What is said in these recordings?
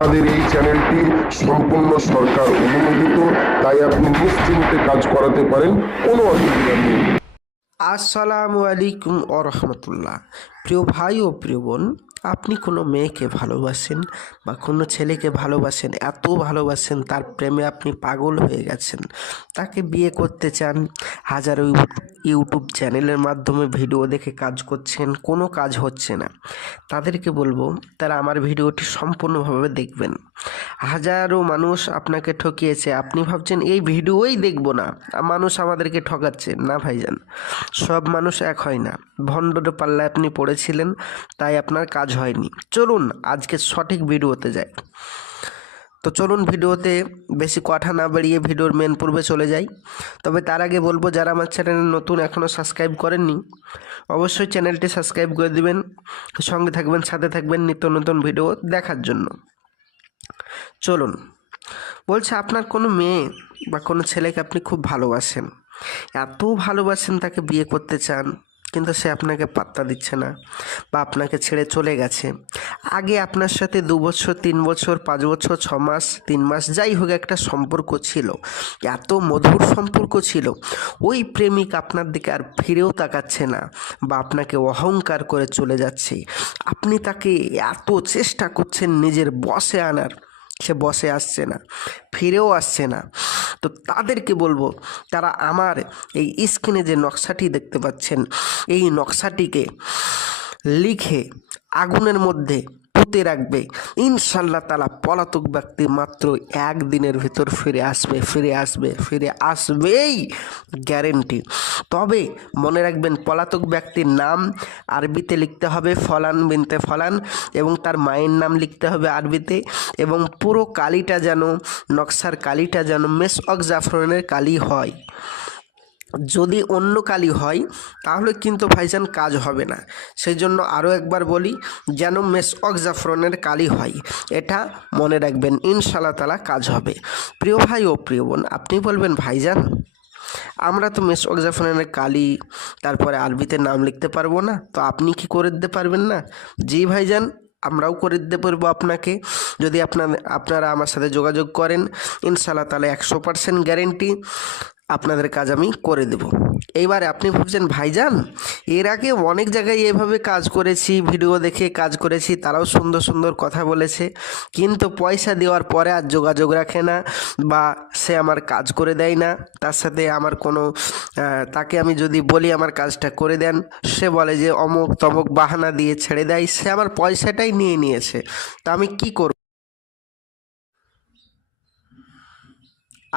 আমাদের এই চ্যানেলটি সম্পূর্ণ সরকার অনুমোদিত, তাই আপনি নিশ্চিন্তে কাজ করাতে পারেন, কোনো অসুবিধা নেই। আসসালামু আলাইকুম ও রহমতুল্লাহ। প্রিয় ভাই ও প্রিয় বোন, আপনি কোনো মেয়েকে ভালোবাসেন বা কোনো ছেলেকে ভালোবাসেন, এত ভালোবাসেন তার প্রেমে আপনি পাগল হয়ে গেছেন, তাকে বিয়ে করতে চান, হাজারো ইউটিউব চ্যানেলের মাধ্যমে ভিডিও দেখে কাজ করছেন, কোনো কাজ হচ্ছে না। তাদেরকে বলবো তারা আমার ভিডিওটি সম্পূর্ণভাবে দেখবেন। হাজারো মানুষ আপনাকে ঠকিয়েছে, আপনি ভাবছেন এই ভিডিওই দেখবো না, মানুষ আমাদেরকে ঠকাচ্ছে না। ভাইজান, সব মানুষ এক হয় না। ভণ্ডর পাল্লায় আপনি পড়েছিলেন, তাই আপনার কাজ হয়নি। চলুন আজকে সঠিক ভিডিওতে যাই। তো চলুন ভিডিওতে বেশি কথা না বাড়িয়ে ভিডিওর মেন পূর্বে চলে যাই। তবে তার আগে বলবো, যারা আমার চ্যানেলে নতুন, এখনও সাবস্ক্রাইব করেননি, অবশ্যই চ্যানেলটি সাবস্ক্রাইব করে দিবেন, সঙ্গে থাকবেন, সাথে থাকবেন নিত্য নতুন ভিডিও দেখার জন্য। চলুন, বলছে আপনার কোনো মেয়ে বা কোনো ছেলেকে আপনি খুব ভালোবাসেন, এত ভালোবাসেন তাকে বিয়ে করতে চান, কিন্তু সে আপনাকে পাত্তা দিচ্ছে না বা আপনাকে ছেড়ে চলে গেছে। আগে আপনার সাথে 2 বছর, 3 বছর, 5 বছর, 6 মাস, 3 মাস, যাই হোক একটা সম্পর্ক ছিল, এত মধুর সম্পর্ক ছিল। ওই প্রেমিক আপনার দিকে আর ফিরেও তাকাচ্ছে না বা আপনাকে অহংকার করে চলে যাচ্ছে। আপনি তাকে এত চেষ্টা করছেন নিজের বশে আনার, সে বসে আসছে না, ফিরেও আসছে না। তো তাদেরকে বলবো, তারা আমার এই স্ক্রিনে যে নকশাটি দেখতে পাচ্ছেন, এই নকশাটিকে লিখে আগুনের মধ্যে পুঁতে রাখবে। ইনশাল্লাহ তাআলা পলাতক ব্যক্তি মাত্র 1 দিনের ভিতর ফিরে আসবে, ফিরে আসবেই, গ্যারেন্টি। তবে মনে রাখবেন, পলাতক ব্যক্তির নাম আরবিতে লিখতে হবে ফলান বিনতে ফলান, এবং তার মায়ের নাম লিখতে হবে আরবিতে, এবং পুরো কালিটা যেন, নকশার কালিটা যেন মেসওয়াক জাফরানের কালি হয়। যদি অন্য কালি হয় তাহলে কিন্তু ভাইজান কাজ হবে না। সেই জন্য আরও একবার বলি, যেন মেসওয়াক জাফরানের কালি হয়, এটা মনে রাখবেন, ইনশাআল্লাহ তাআলা কাজ হবে। প্রিয় ভাই ও প্রিয় বোন, আপনি বলবেন ভাইজান আমরা তো মেসওয়াক জাফরানের কালি তারপরে আরবিতে নাম লিখতে পারবো না, তো আপনি কি করে দিতে পারবেন না? জি ভাইজান, আমরাও করে দিতে পারবো আপনাকে, যদি আপনারা আমার সাথে যোগাযোগ করেন। ইনশাআল্লাহ তাহলে 100% গ্যারেন্টি আপনাদের কাজ আমি করে দেব। এইবারে আপনি ভাবছেন ভাইজান, এর আগে অনেক জায়গায় এভাবে কাজ করেছি, ভিডিও দেখে কাজ করেছি, তারাও সুন্দর সুন্দর কথা বলেছে, কিন্তু পয়সা দেওয়ার পরে আর যোগাযোগ রাখে না বা সে আমার কাজ করে দেয় না। তার সাথে আমার কোনো তাকে আমি যদি বলি আমার কাজটা করে দেন, সে বলে যে অমুক তমুক বাহানা দিয়ে ছেড়ে দেয়, সে আমার পয়সাটাই নিয়ে নিয়েছে। তা আমি কি করব?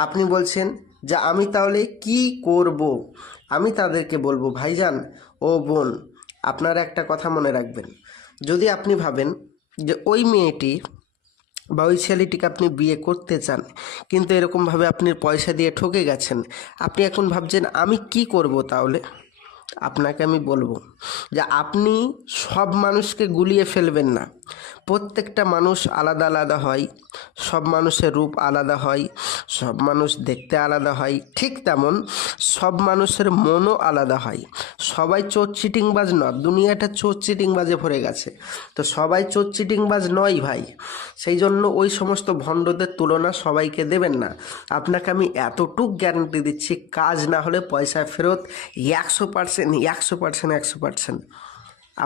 আপনি বলছেন যে আমি তাহলে কি করব? আমি তাদেরকে বলবো, ভাইজান ও বোন, আপনারা একটা কথা মনে রাখবেন, যদি আপনি ভাবেন যে ওই মেয়েটি বা ওই ছেলেটিকে আপনি বিয়ে করতে চান, কিন্তু এরকমভাবে আপনি পয়সা দিয়ে ঠকে গেছেন, আপনি এখন ভাবছেন আমি কি করব, তাহলে আপনাকে আমি বলবো যে আপনি সব মানুষকে গুলিয়ে ফেলবেন না। প্রত্যেকটা মানুষ আলাদা আলাদা হয়, সব মানুষের রূপ আলাদা হয়, সব মানুষ দেখতে আলাদা হয়, ঠিক তেমন সব মানুষের মনও আলাদা হয়। সবাই চোর চিটিংবাজ নয়, দুনিয়াটা চোর চিটিংবাজে ভরে গেছে, তো সবাই চোর চিটিংবাজ নয় ভাই। সেই জন্য ওই সমস্ত ভণ্ডদের তুলনা সবাইকে দেবেন না। আপনাকে আমি এতটুক গ্যারান্টি দিচ্ছি, কাজ না হলে পয়সা ফেরত 100%, 100%, 100%।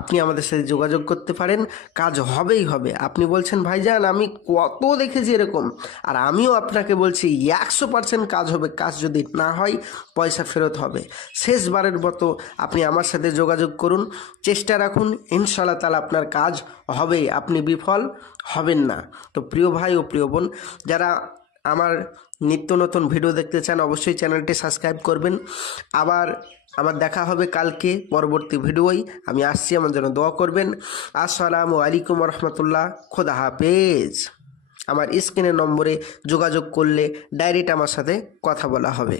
আপনি আমাদের সাথে যোগাযোগ করতে পারেন, কাজ হবেই হবে। আপনি বলছেন ভাইজান আমি কত দেখেছি এরকম, আর আমিও আপনাকে বলছি 100% কাজ হবে। কাজ যদি না হয় পয়সা ফেরত হবে। শেষবারের মতো আপনি আমার সাথে যোগাযোগ করুন, চেষ্টা রাখুন, ইনশাআল্লাহ তাআলা আপনার কাজ হবেই, আপনি বিফল হবেন না। তো প্রিয় ভাই ও প্রিয় বোন, যারা আমার নিত্য নতুন ভিডিও দেখতে চান, অবশ্যই চ্যানেলটি সাবস্ক্রাইব করবেন। আবার দেখা হবে কালকে পরবর্তী ভিডিওই। আমি আসছি, আমার জন্য দোয়া করবেন। আসসালামু আলাইকুম রহমতুল্লাহ, খোদা হাফেজ। আমার স্ক্রিনের নম্বরে যোগাযোগ করলে ডাইরেক্ট আমার সাথে কথা বলা হবে।